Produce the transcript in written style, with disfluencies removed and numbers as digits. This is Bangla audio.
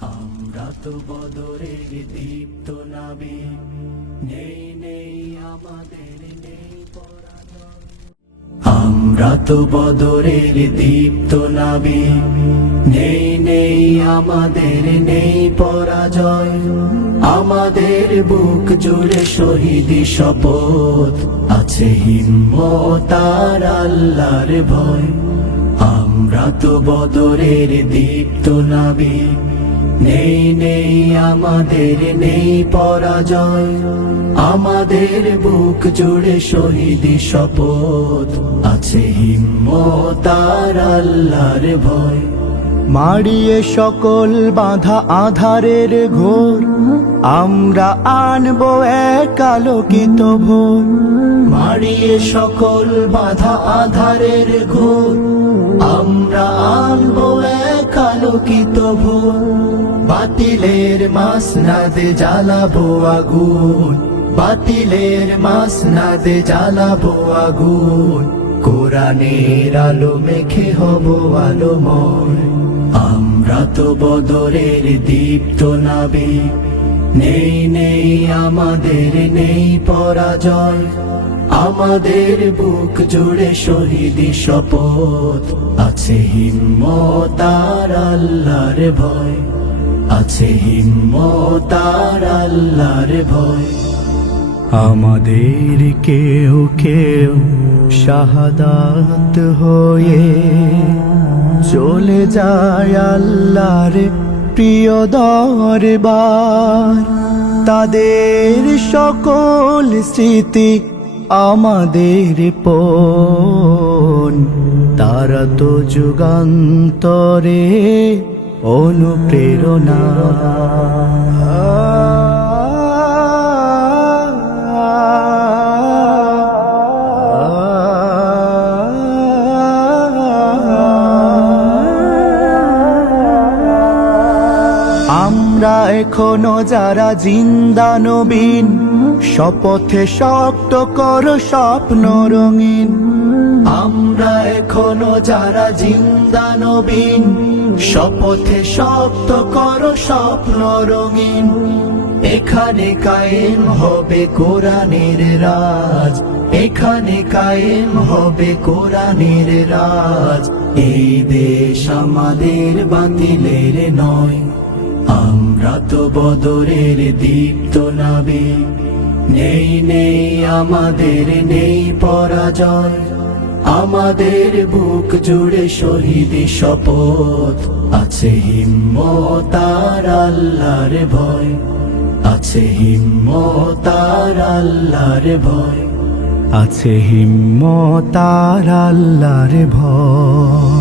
আমরা তো বদরের দীপ্ত নাবিক, নেই নেই আমাদের নেই পরাজয়। আমরা তো বদরের দীপ্ত নাবিক, নেই নেই আমাদের নেই পরাজয়। আমাদের বুক জুড়ে শহীদি শপথ, আছে হিম্মত আর আল্লাহর ভয়। আমরা তো বদরের দীপ্ত নাবিক, নেই নেই আমাদের নেই পরাজয়। আমাদের বুক জুড়ে শহীদি শপথ, আছে হিম্মত আর আল্লাহর ভয়। মারিয়ে সকল বাধা আধারের ঘোর, আমরা আনবো এক আলোকিত ভোর। মারিয়ে সকল বাধা আধারের ঘোর, আমরা আনবো এক আলোকিত ভোর। বাতিলের মাসনাদে জ্বালাবো আগুন, বাতিলের মাসনাদে জ্বালাবো আগুন। কোরআনের আলো মেখে হব আলোময়। আমরা তো বদরের দীপ্ত নাবিক, নেই নেই আমাদের নেই পরাজয়। আমাদের বুক জুড়ে শহীদি শপথ, আছে হিম্মত আর আল্লাহর ভয়। আছে হিম্মত আর আল্লাহর ভয়। আমাদের কেউ কেউ শাহাদাত হয়ে চলে যায় আল্লাহর প্রিয় দরবার। তাদের সকল স্মৃতি আমাদের পণ, তারা তো যুগান্তরে অনুপ্রেরণা। আমরা এখনো যারা জিন্দা নবীন, শপথে শক্ত করো স্বপ্ন রঙিন। আমরা এখনো যারা জিন্দা নবীন, শপথে শক্ত করো স্বপ্ন রঙিন। এখানে কায়েম হবে কোরআনের রাজ, এখানে কায়েম হবে কোরআনের রাজ। এই দেশ আমাদের বাতিলের নয়। আমরা তো বদরের দীপ্ত নাবিক, নেই নেই আমাদের নেই পরাজয়। আমাদের বুক জুড়ে শহীদি শপথ, আছে হিম্মত আর আল্লাহর ভয়। আছে হিম্মত আর আল্লাহর ভয়। আছে হিম্মত আর আল্লাহর ভয়।